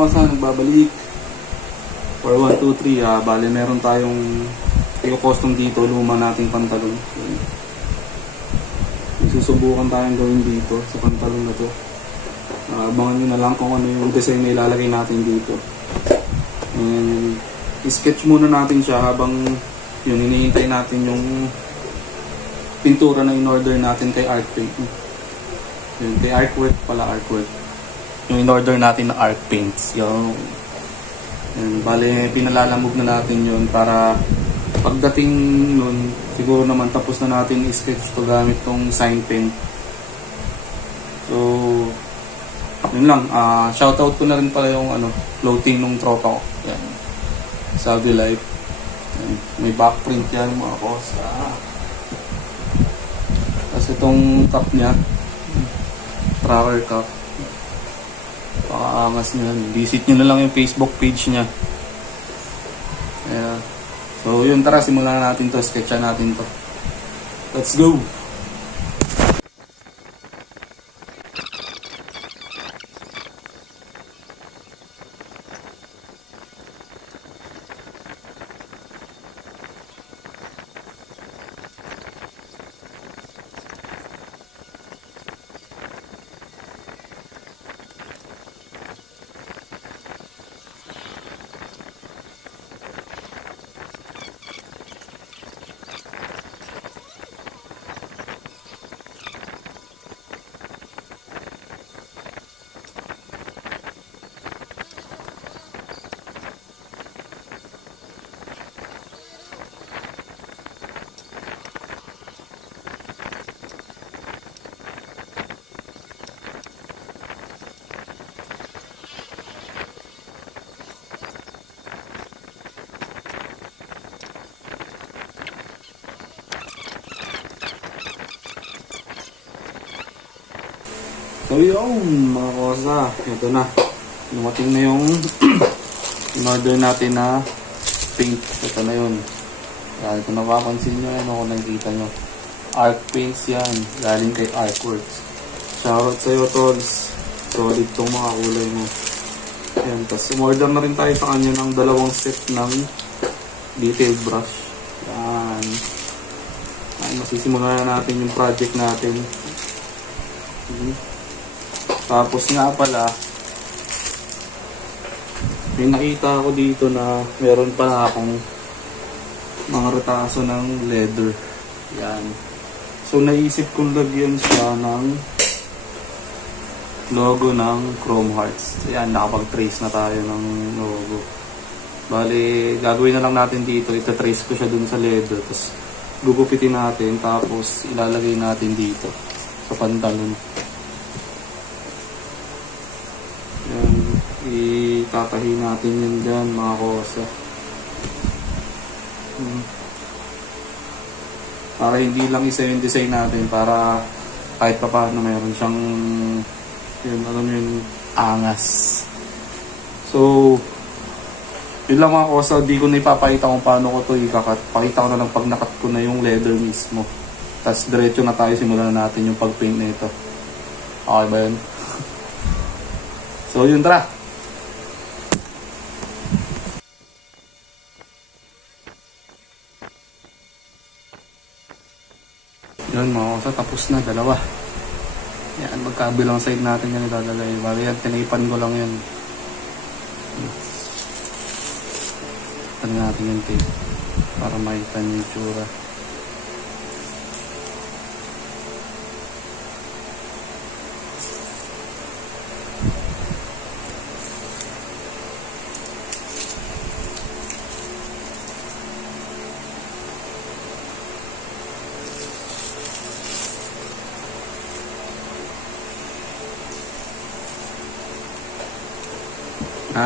kosa, nagbabalik. For 1, 2, 3, bale meron tayong i-custom dito, luma nating pantalon. Susubukan tayong gawin dito sa pantalon na to. Abangan nyo na lang kung ano yung design na ilalagay natin dito. And i-sketch muna natin siya habang yun, hinihintay natin yung pintura na in-order natin kay Arc Paint. Yun, kay Artwork pala, Artwork. Yung in-order natin na Arc Paints. Yung bale, pinalalamog na natin yun para pagdating nun, siguro naman tapos na natin i-sketch to gamit tong sign pen. So, yun lang. Shoutout ko na rin pala yung floating nung tropa ko. Yan. Saudi Life. Yan. May backprint yan mga kosa. Tapos itong cup niya, tracker cup. Pakaangas nyo. Visit nyo na lang yung Facebook page niya. Yeah. So yun, tara, simulan na natin to. Sketchan natin to. Let's go! So yun mga kosa, ito na. Lumating na yung in-order natin na paint. Ito na yun. Yan, kung napapansin nyo, kung nakikita nyo. Arc Paints yan. Galing kay Artworks. Shoutout sa'yo, Tods. Solid tong mga kulay mo. Yan, tapos umorder na rin tayo sa kanya ng 2 set ng detailed brush. Yan. Masisimulan na natin yung project natin. Tapos nga pala, may nakita ako dito na meron pa akong mga retaso ng leather. Yan. So naisip kong lagyan siya ng logo ng Chrome Hearts. Yan, nakapag-trace na tayo ng logo. Bali, gagawin na lang natin dito. Ita-trace ko siya dun sa leather. Tapos gugupitin natin. Tapos ilalagay natin dito sa pantalon. Yan, itatahi natin yun dyan mga kosa. Para hindi lang isa yung design natin, para kahit pa paano mayroon siyang yun, angas. So yun lang mga kosa, di ko na ipapakita kung paano ko to ikakat. Pakita ko na lang pag nakat ko na yung leather mismo. Tapos diretso na tayo, simulan na natin yung pag-paint na ito. Okay ba yun? So yun, tara! Yun mga kosa, tapos na, 2. Yan, magkabilang side natin yan idadalay. Bali yan, tinipan ko lang yan. Tan natin yung tape para makita niyo yung tsura.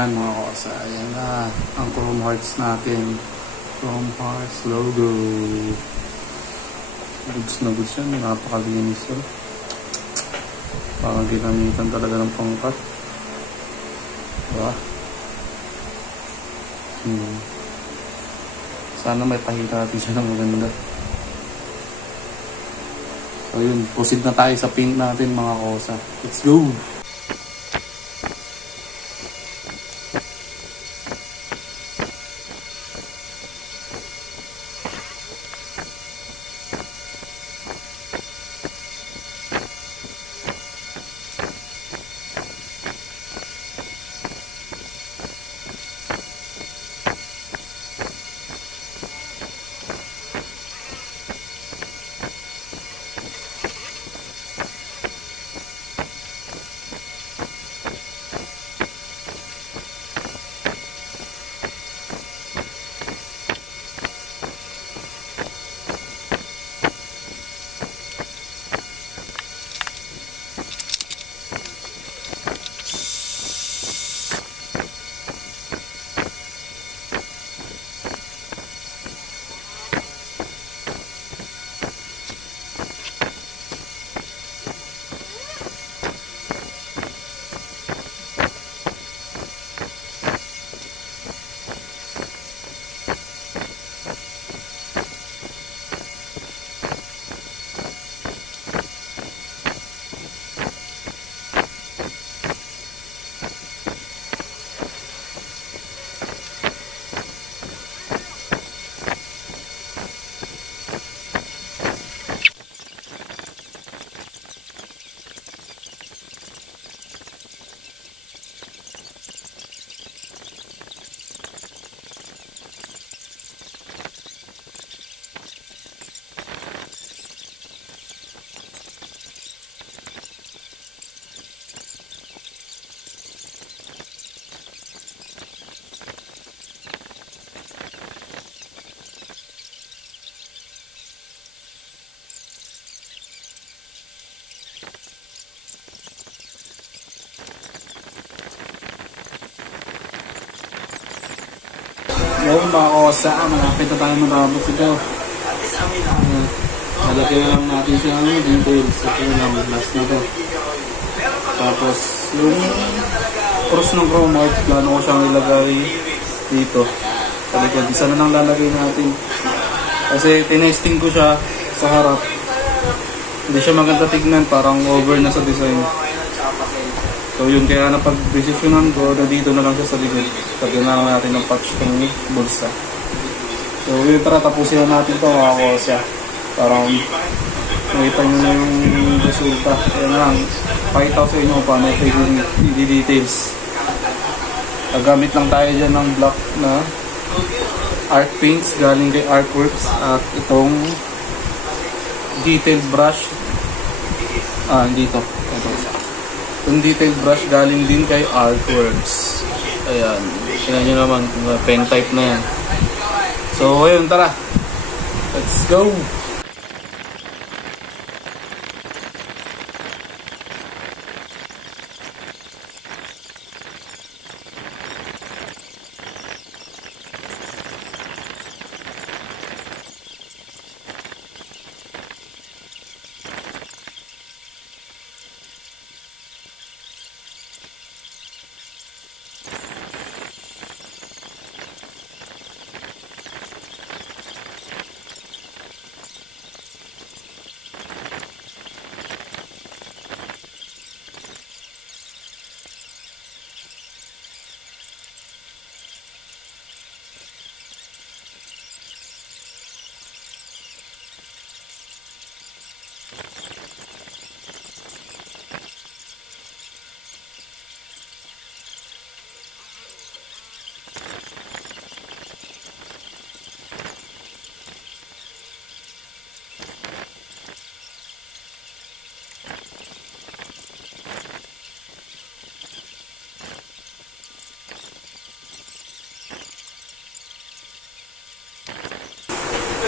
Mga kosa, ayan na ang Chrome Hearts natin. Chrome Hearts logo. Goods na goods yan, napakalinis yun. Parang ginamitan talaga ng pangkat. Diba? Sana may pahita natin siya ng maganda. So yun, proceed na tayo sa paint natin mga kosa. Let's go! Ngayon mga kosa, malapit na tayo matapos ito. Lalagyan na lang natin siya ng details. Ito na lang, last na to. Tapos yung cross ng chrome marks, plano ko siyang ilagay dito. Sa likod, isa na lang lalagay natin. Kasi tinesting ko siya sa harap. Hindi siya maganda tignan, parang over na sa design. So yun, kaya napag-desisyonan ko na dito na lang siya sa likod. Lagyan na lang natin ng patch ng bulsa. So yun, tara, tapusin na natin ito mga kosa. Parang makita nyo na yung resulta. Kaya na lang, pakita ko sa inyo paano ito yung details. Nagamit lang tayo dyan ng black na art paints galing kay Artworks. At itong detailed brush. Dito. Itong detailed brush galing din kay Artworks. Ayan. Tignan nyo naman, pen type na yan. So, ayun, tara. Let's go!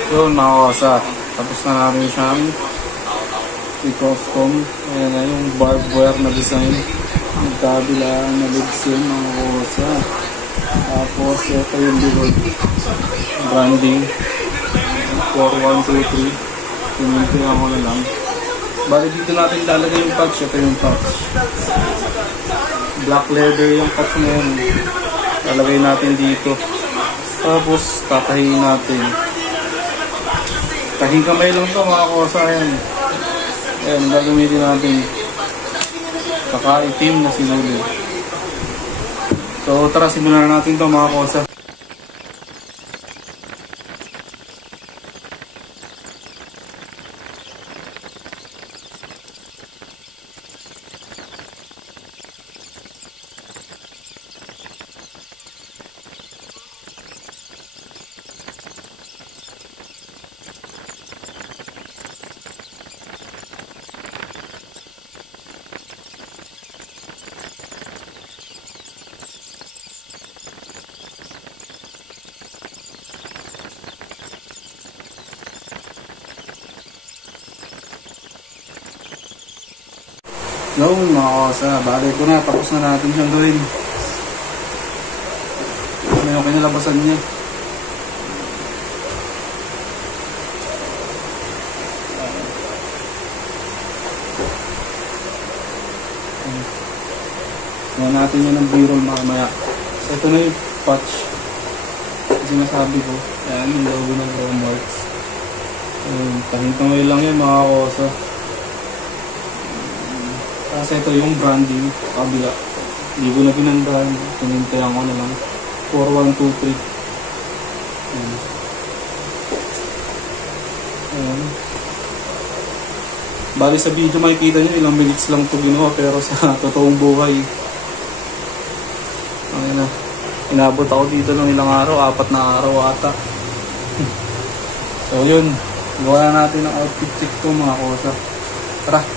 Yun mga kosa, tapos na namin siyang i-custom. Ayan na yung barbed wire na design. Ang kabila na legs yun mga kosa. Tapos ito yung likod. Branding. 4123. Pinintihan ko na lang. Bali dito natin lalagay yung patch. Ito yung patch. Black leather yung patch na yun. Lalagay natin dito. Tapos tatahiin natin. Tahing kamay lang ito mga kosa. Ayan. Ayan, gagamitin natin. Kakaitim na sinuli. So tara, simulan na natin ito mga kosa. No, mga kosa, balik ko na, tapos na natin siyang gawin. May okay na labasan niya. Ngayon natin yun ng B-roll mamaya. So ito na yung patch. Sinasabi ko, ayan yung logo ng chrome marks. Tahing-kamay lang yun mga kosa. Kasi ito yung branding, kabila. Hindi ko na pinandahan. Pinintayan ko na lang. 4123. Ayan. Ayan. Bali sa video makikita nyo, ilang minutes lang ito ginawa. Pero sa totoong buhay, ayan na. Inabot ako dito ng ilang araw. 4 na araw ata. So yun. Gawa natin ang outfit check ko mga kosa. Tara.